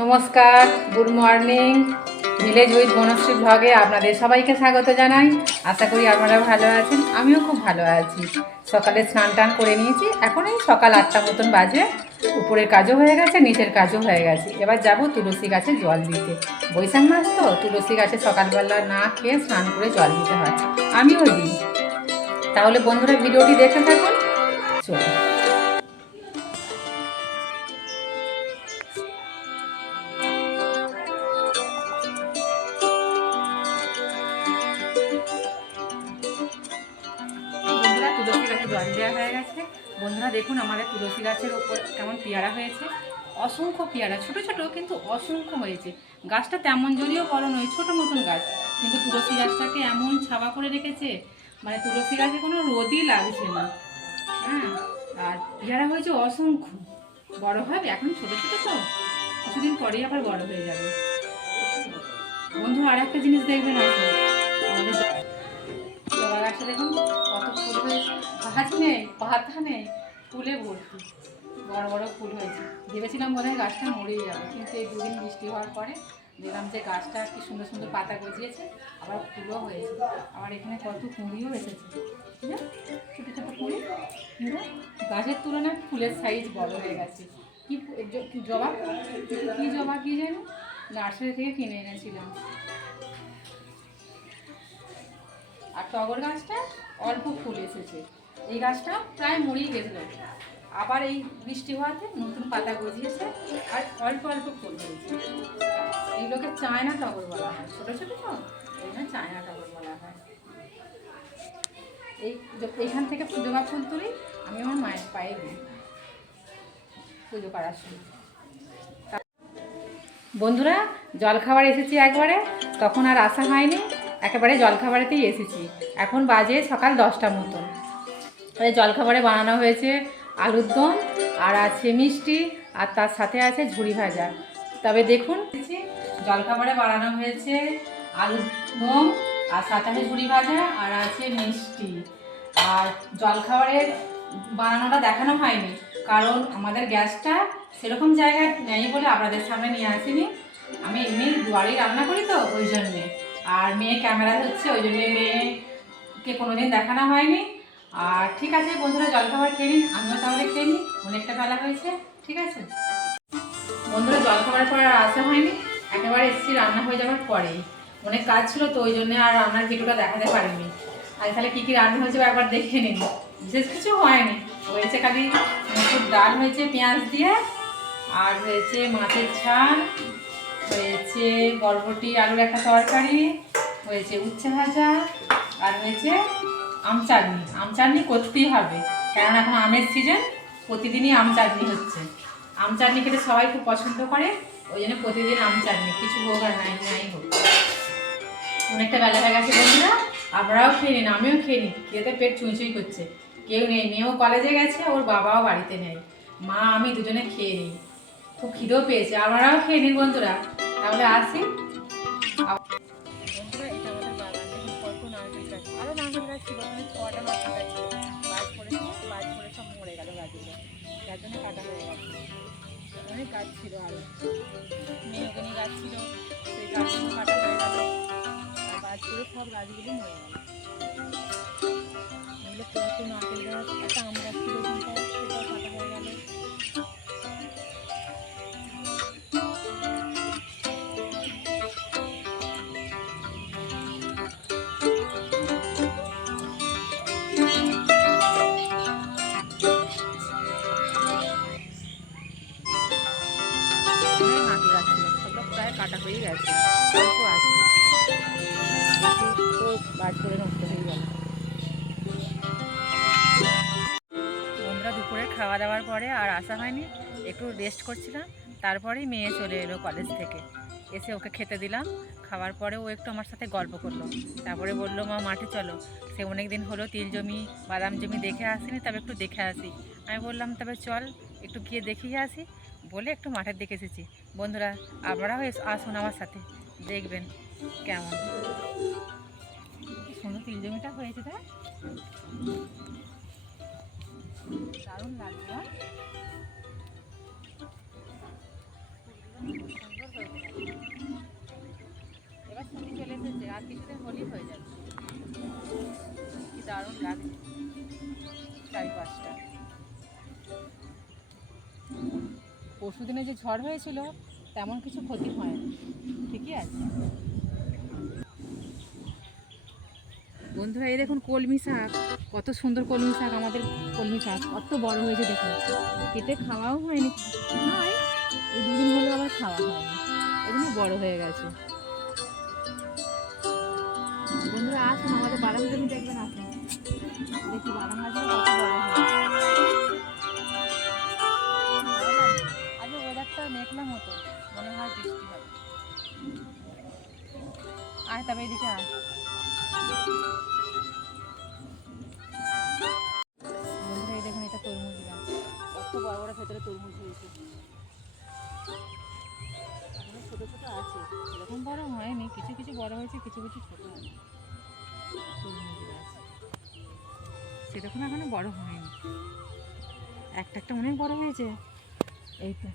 নমস্কার, good morning. Village with Banashree ব্লগে আপনাদের সবাইকে স্বাগত জানাই। আশা করি আপনারা ভালো আছেন, আমিও খুব ভালো আছি। সকালে স্নান টান করে নিয়েছি, এখন এই সকাল 8টা মতন বাজে। উপরের কাজও হয়ে গেছে, নিচের কাজও হয়ে গেছে। এবার যাব তুলসী গাছে জল দিতে। বৈশাখ মাস তো, তুলসী গাছে সকালবেলা না খেয়ে স্নান করে জল দিতে হয়, আমিও দিই। তাহলে বন্ধুরা ভিডিওটি দেখতে থাকুন, চলুন। বন্ধুরা তুলসী গাছে জল দেওয়া হয়ে গেছে। বন্ধুরা দেখুন আমাদের তুলসী গাছের ওপর কেমন পেয়ারা হয়েছে, অসংখ্য পেয়ারা, ছোট ছোট কিন্তু অসংখ্য হয়েছে। গাছটা তেমন যদিও বড় নয়, ছোট মতন গাছ, কিন্তু তুলসী গাছটাকে এমন ছাওয়া করে রেখেছে, মানে তুলসী গাছে কোনো রোদই লাগছে না। হ্যাঁ, আর পেয়ারা হয়েছে অসংখ্য। বড় হবে, এখন ছোট ছোট তো, কিছুদিন পরেই আবার বড় হয়ে যাবে। বন্ধু আর একটা জিনিস দেখবেন, আসুন আমাদের জবা গাছটা দেখুন কত ফুল হয়েছে। গাছ নেই, পাতা নেই, ফুলে ভর্তি, বড় বড় ফুল হয়েছে। ভেবেছিলাম বোধহয় গাছটা মরেই যাবে, কিন্তু এই দুদিন বৃষ্টি হওয়ার পরে দেখলাম যে গাছটা কি সুন্দর সুন্দর পাতা গজিয়েছে, আবার ফুলও হয়েছে। আবার এখানে কত কুঁড়িও এসেছে, ছোটো ছোটো কুঁড়ি, কিন্তু গাছের তুলনায় ফুলের সাইজ বড় হয়ে গেছে। কি জবা, কি জবা কি জানি, নার্সারি থেকে কিনে এনেছিলাম। আর টগর গাছটা অল্প ফুল এসেছে। এই গাছটা প্রায় মরেই গেছিল, আবার এই বৃষ্টি হওয়াতে নতুন পাতা গজিয়েছে আর অল্প অল্প ফুল হয়েছে। এইগুলোকে চায়না টগর বলা হয়, ছোটো ছোটো তো, এই জন্য চায়না টগর বলা হয়। এইখান থেকে জবা ফুল তুলি, আমি আমার মায়ের পায়ে দিই পুজো করার সময়। বন্ধুরা জলখাবার এসেছি একবারে, তখন আর আসা হয়নি, একেবারে জলখাবারেতেই এসেছি। এখন বাজে সকাল 10টা মতন। জলখাবারে বানানো হয়েছে আলুর দম, আর আছে মিষ্টি, আর তার সাথে আছে ঝুড়ি ভাজা। তবে দেখুন, জলখাবারে বানানো হয়েছে আলুর দম, আর সাথে আছে ঝুড়ি ভাজা, আর আছে মিষ্টি। আর জলখাবারের বানানোটা দেখানো হয়নি, কারণ আমাদের গ্যাসটা সেরকম জায়গায় নেই বলে আপনাদের সামনে নিয়ে আসিনি। আমি এমনি দুয়ারেই রান্না করি তো, ওই জন্যে। আর মেয়ে ক্যামেরা হচ্ছে, ওই জন্যে মেয়েকে কোনোদিন দেখানো হয়নি। আর ঠিক আছে বন্ধুরা, জলখাবার খেয়ে নিন, আমিও তাহলে খেয়ে নিই, অনেকটা বেলা হয়েছে। ঠিক আছে বন্ধুরা, জলখাবার পর আর আসা হয়নি, একেবারে এসেছি রান্না হয়ে যাওয়ার পরেই। অনেক কাজ ছিল তো, ওই জন্যে আর রান্নার ভিডিওটা দেখাতে পারিনি। আর তাহলে কী কী রান্না হয়েছে একবার দেখে নিন। বিশেষ কিছু হয়নি, হয়েছে খালি মুসুর ডাল হয়েছে পেঁয়াজ দিয়ে, আর হয়েছে মাছের ঝাল, হয়েছে বরবটি আলুর একটা তরকারি, হয়েছে উচ্ছে ভাজা, আর হয়েছে আম চাটনি। আম চাটনি করতেই হবে, কারণ এখন আমের সিজন, প্রতিদিনই আম চাটনি হচ্ছে। আম চাটনি খেতে সবাই খুব পছন্দ করে, ওই জন্য প্রতিদিন আম চাটনি, কিছু হোক আর নাই নাই হোক। অনেকটা বেলা হয়ে গেছে বন্ধুরা, আপনারাও খেয়ে নিন, আমিও খেয়ে নিই, খেতে পেট চুঁচুই করছে। কেউ নেই, মেয়েও কলেজে গেছে, ওর বাবাও বাড়িতে নেই, মা আমি দুজনে খেয়ে নিই। খুব খিদেও পেয়েছে, আপনারাও খেয়ে নিন বন্ধুরা। তাহলে আসি। বন্ধুরা এটা আমাদের বাগান, দেখুন কত নারকেল গাছ, আরও নারকেল গাছ ছিল, মানে 6টা নারকেল গাছ ছিল, বাজ পড়েছিল, বাজ পড়ে সব মরে গেল গাছগুলো, যার জন্য কাটা হয়ে গেছে। অনেক গাছ ছিল, আরও মেহগনি গাছ ছিল, সেই গাছগুলো কাটা হয়ে গেল, আর বাজ পড়ে সব গাছগুলো মরে গেল। এগুলো কত নারকেল গাছ, একটা আম গাছ ছিল ওখানটায়, সেটাও কাটা হয়ে গেল। নারকেল গাছ ছিল, সবটা প্রায় কাটা হয়ে গেছে, অল্প আছে, তো বাজ পড়ে নষ্ট হয়ে গেল। বন্ধুরা দুপুরে খাওয়া দাওয়ার পরে আর আসা হয়নি, একটু রেস্ট করছিলাম। তারপরেই মেয়ে চলে এলো কলেজ থেকে, এসে ওকে খেতে দিলাম। খাওয়ার পরে ও একটু আমার সাথে গল্প করলো, তারপরে বললো মা মাঠে চলো, সে অনেক দিন হলো তিল জমি বাদাম জমি দেখে আসিনি, তবে একটু দেখে আসি। আমি বললাম তবে চল একটু গিয়ে দেখিয়ে আসি, বলে একটু মাঠের দিকে এসেছি। বন্ধুরা আপনারাও আসুন আমার সাথে, দেখবেন কেমন সুন্দর তিল জমিটা হয়েছে, তাই দারুণ লাগবে। পরশুদিনে যে ঝড় হয়েছিল তেমন কিছু ক্ষতি হয়নি, ঠিকই আছে। বন্ধুরা এই দেখুন কলমি শাক, কত সুন্দর কলমি শাক, আমাদের কলমি শাক কত বড় হয়েছে দেখুন। কেটে খাওয়াও হয়নি, নয় এই দুদিন হলো আবার খাওয়া হয়নি, এগুলো বড় হয়ে গেছে। বন্ধুরা আসুন আমাদের বাদাম জমি দেখবেন, আসুন দেখি বাদাম গাছগুলো কত বড় হয়েছে। আজকে ওয়েদারটা মেঘলা মতো, মনে হয় বৃষ্টি হবে। আয় তবে এদিকে আয়। বন্ধুরা এই দেখুন এটা তরমুজ গাছ, কত বড় বড় ভেতরে তরমুজ হয়েছে। এখনো ছোটো ছোটো আছে, এরকম বড় হয়নি, কিছু কিছু বড় হয়েছে, কিছু কিছু ছোটো আছে। তরমুজ গাছ সেরকম এখনো বড় হয়নি, একটা একটা অনেক বড় হয়েছে। এইটা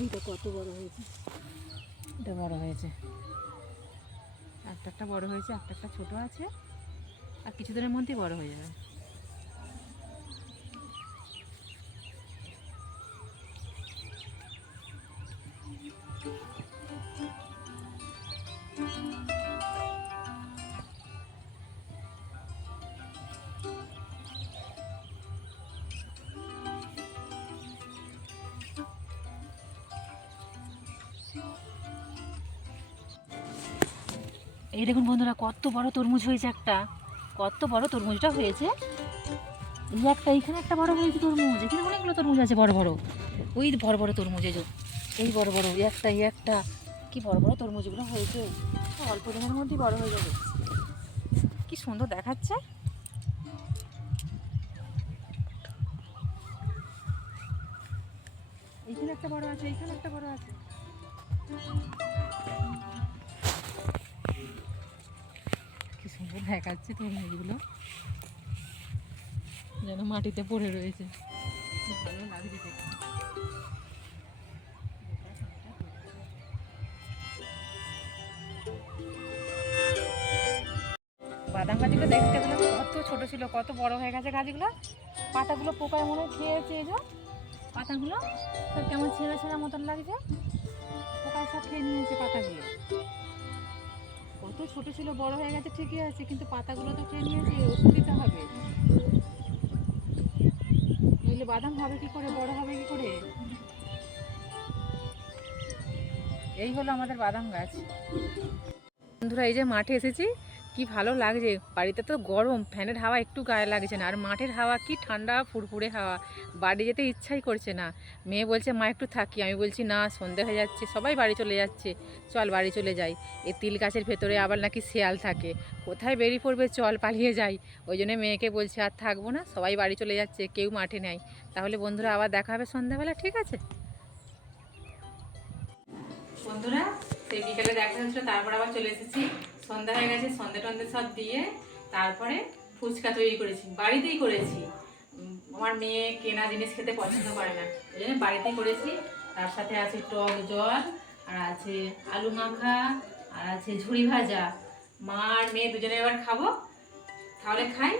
এইটা কত বড় হয়েছে, এটা বড় হয়েছে, একটা একটা বড় হয়েছে, একটা একটা ছোটো আছে, আর কিছুদিনের মধ্যেই বড় হয়ে যাবে। এই দেখুন বন্ধুরা কত বড় তরমুজ হয়েছে, একটা কত বড় তরমুজটা হয়েছে। এই একটা এইখানে একটা বড় হয়েছে তরমুজ, এখানে অনেকগুলো তরমুজ আছে বড় বড়, ওই বড় বড় তরমুজ, এই বড় বড় এই একটা কি বড় বড় তরমুজগুলো হয়েছে, অল্প দিনের মধ্যেই বড় হয়ে যাবে, কি সুন্দর দেখাচ্ছে। এইখানে একটা বড় আছে, এইখানে একটা বড় আছে, কি সুন্দর দেখাচ্ছে তরমুজগুলো, যেন মাটিতে পড়ে রয়েছে, ভালো লাগছে দেখতে। বাদাম গাছগুলো দেখতে পেলাম কত ছোট ছিল, কত বড় হয়ে গেছে গাছগুলো, পাতাগুলো পোকায় মনে হয় খেয়েছে, এই যে পাতাগুলো সব কেমন ছেঁড়া ছেঁড়া মতন লাগছে, পোকায় সব খেয়ে নিয়েছে পাতাগুলো। কত ছোট ছিল, বড় হয়ে গেছে ঠিকই আছে, কিন্তু পাতাগুলো তো খেয়ে নিয়েছে, ওষুধ দিতে হবে, নইলে বাদাম হবে কি করে, বড় হবে কি করে। এই হলো আমাদের বাদাম গাছ। বন্ধুরা এই যে মাঠে এসেছি, কি ভালো লাগছে, বাড়িতে তো গরম, ফ্যানের হাওয়া একটু গায়ে লাগছে না, আর মাঠের হাওয়া কি ঠান্ডা ফুরফুরে হাওয়া, বাড়ি যেতে ইচ্ছাই করছে না। মেয়ে বলছে মা একটু থাকি, আমি বলছি না সন্ধে হয়ে যাচ্ছে, সবাই বাড়ি চলে যাচ্ছে, চল বাড়ি চলে যাই। এই তিল গাছের ভেতরে আবার নাকি শেয়াল থাকে, কোথায় বেরিয়ে পড়বে, চল পালিয়ে যাই। ওই জন্য মেয়েকে বলছে আর থাকবো না, সবাই বাড়ি চলে যাচ্ছে, কেউ মাঠে নেই। তাহলে বন্ধুরা আবার দেখা হবে সন্ধ্যাবেলা, ঠিক আছে বন্ধুরা। সেই বিকেলে দেখা হচ্ছিল, তারপর আবার চলে এসেছি, সন্ধ্যা হয়ে গেছে, সন্ধ্যে টন্ধে সব দিয়ে তারপরে ফুচকা তৈরি করেছি, বাড়িতেই করেছি। আমার মেয়ে কেনা জিনিস খেতে পছন্দ করে না, ওই জন্য বাড়িতেই করেছি। তার সাথে আছে টক জল, আর আছে আলু মাখা, আর আছে ঝুড়ি ভাজা। মা আর মেয়ে দুজনে এবার খাবো, তাহলে খাই।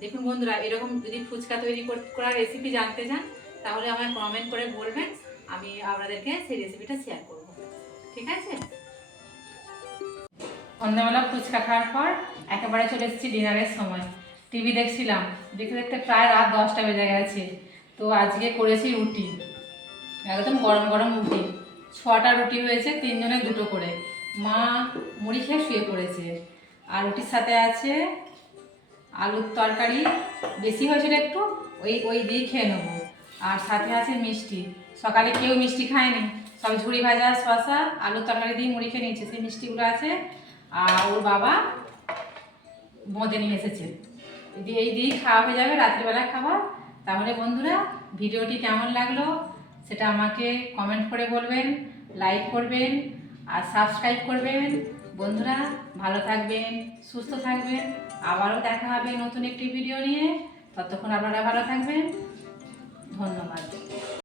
দেখুন বন্ধুরা, এরকম যদি ফুচকা তৈরি করার রেসিপি জানতে চান তাহলে আমায় কমেন্ট করে বলবেন, আমি আপনাদেরকে সেই রেসিপিটা শেয়ার করব, ঠিক আছে। সন্ধ্যাবেলা ফুচকা খাওয়ার পর একেবারে চলে এসেছি ডিনারের সময়। টিভি দেখছিলাম, দেখতে দেখতে প্রায় রাত 10টা বেজে গেছে। তো আজকে করেছি রুটি, একদম গরম গরম রুটি, 6টা রুটি হয়েছে, 3 জনে 2টো করে। মা মুড়ি খেয়ে শুয়ে পড়েছে, আর রুটির সাথে আছে আলুর তরকারি, বেশি হয়েছিল একটু, ওই ওই দিয়ে খেয়ে নেবো। আর সাথে আছে মিষ্টি, সকালে কেউ মিষ্টি খায়নি, সব ঝুড়ি ভাজা শসা আলুর তরকারি দিয়ে মুড়ি খেয়ে নিয়েছে, সেই মিষ্টিগুলো আছে। আর ওর বাবা বোঁদে নিয়ে এসেছে, এই দিয়েই খাওয়া হয়ে যাবে রাত্রিবেলা খাবার। তাহলে বন্ধুরা ভিডিওটি কেমন লাগলো সেটা আমাকে কমেন্ট করে বলবেন, লাইক করবেন আর সাবস্ক্রাইব করবেন। বন্ধুরা ভালো থাকবেন, সুস্থ থাকবেন, আবারও দেখা হবে নতুন একটি ভিডিও নিয়ে। ততক্ষণ আপনারা ভালো থাকবেন, ধন্যবাদ।